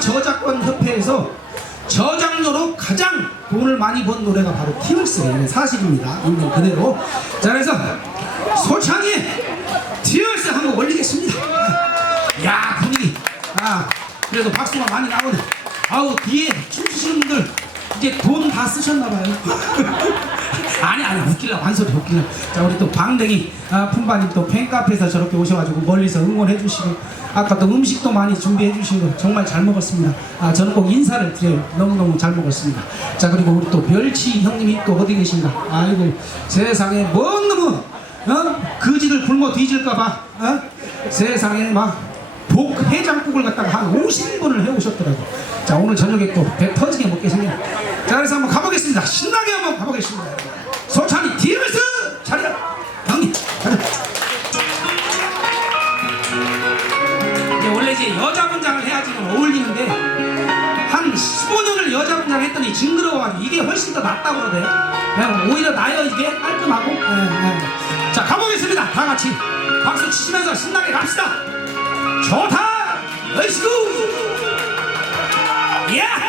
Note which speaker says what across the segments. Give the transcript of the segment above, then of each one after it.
Speaker 1: 저작권 협회에서 저작료로 가장 돈을 많이 번 노래가 바로 티얼스예요. 사실입니다. 있는 그대로. 자 그래서 소창의 티얼스 한번 올리겠습니다. 야 분위기. 아 그래도 박수가 많이 나오네. 아우 뒤에 춤추시는 분들 이제 돈 다 쓰셨나봐요. 아니 아니 웃기려 완소리 웃기려. 자 우리 또 방댕이 아, 품바님 또 팬카페에서 저렇게 오셔가지고 멀리서 응원해 주시고 아까 또 음식도 많이 준비해 거 정말 잘 먹었습니다. 아 저는 꼭 인사를 드려요. 너무너무 잘 먹었습니다. 자 그리고 우리 또 멸치 형님이 또 어디 계신가? 아이고 세상에 뭔 놈은 어? 거지들 굶어 뒤질까봐 어? 세상에 막복 해장국을 갖다가 한 50번을 해오셨더라고. 자 오늘 저녁에 또 배 터지게 먹겠습니다. 자 그래서 한번 가보겠습니다. 신나게 한번 가보겠습니다. 소찬이 차려. 형님 가자. 이제 원래 이제 여자 분장을 해야지는 어울리는데 한 15년을 여자 분장 했더니 징그러워가지고 이게 훨씬 더 낫다고 그러대. 그냥 오히려 나요 이게 깔끔하고. 예, 예. 자 가보겠습니다. 다 같이 박수 치시면서 신나게 갑시다. 좋다. 렛츠고. 예.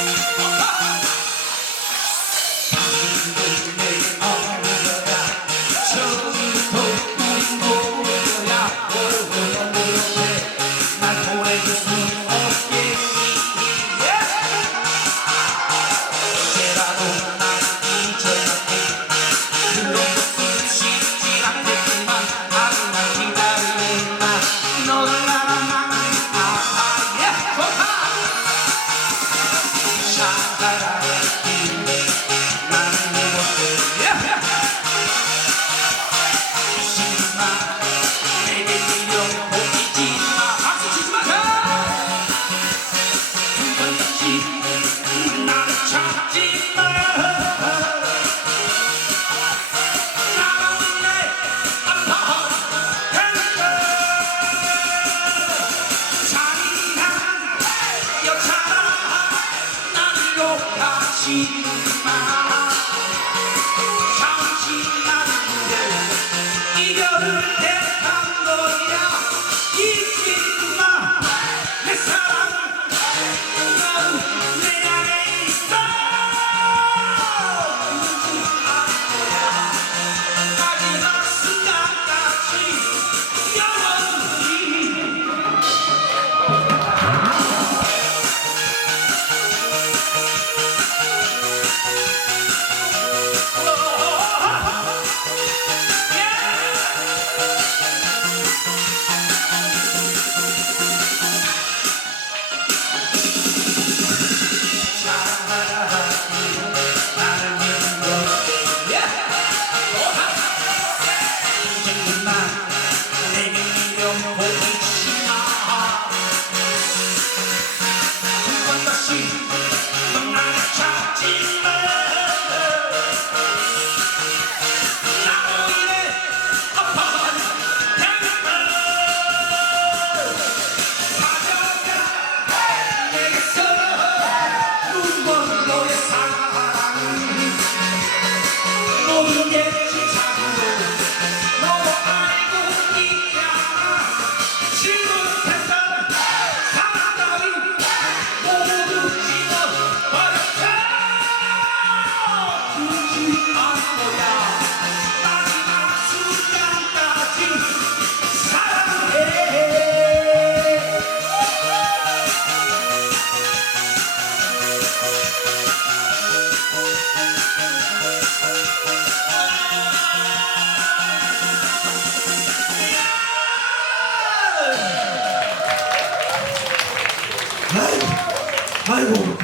Speaker 1: 박 이별을 택한 거야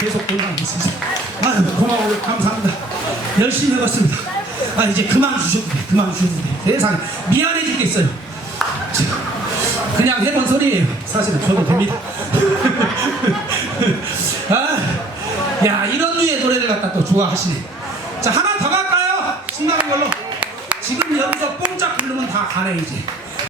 Speaker 1: 계속 고마워 진짜. 아이고 고마워 감사합니다. 열심히 해봤습니다. 아 이제 그만 주셔도 돼. 그만 주셔도 돼. 세상에 미안해 죽겠어요. 그냥 해본 소리예요. 사실은 저도 됩니다. 아 연주의 노래를 갖다 또 좋아하시네. 자 하나 더 갈까요? 신나는 걸로. 지금 여기서 뽕짝 부르면 다 가네 이제.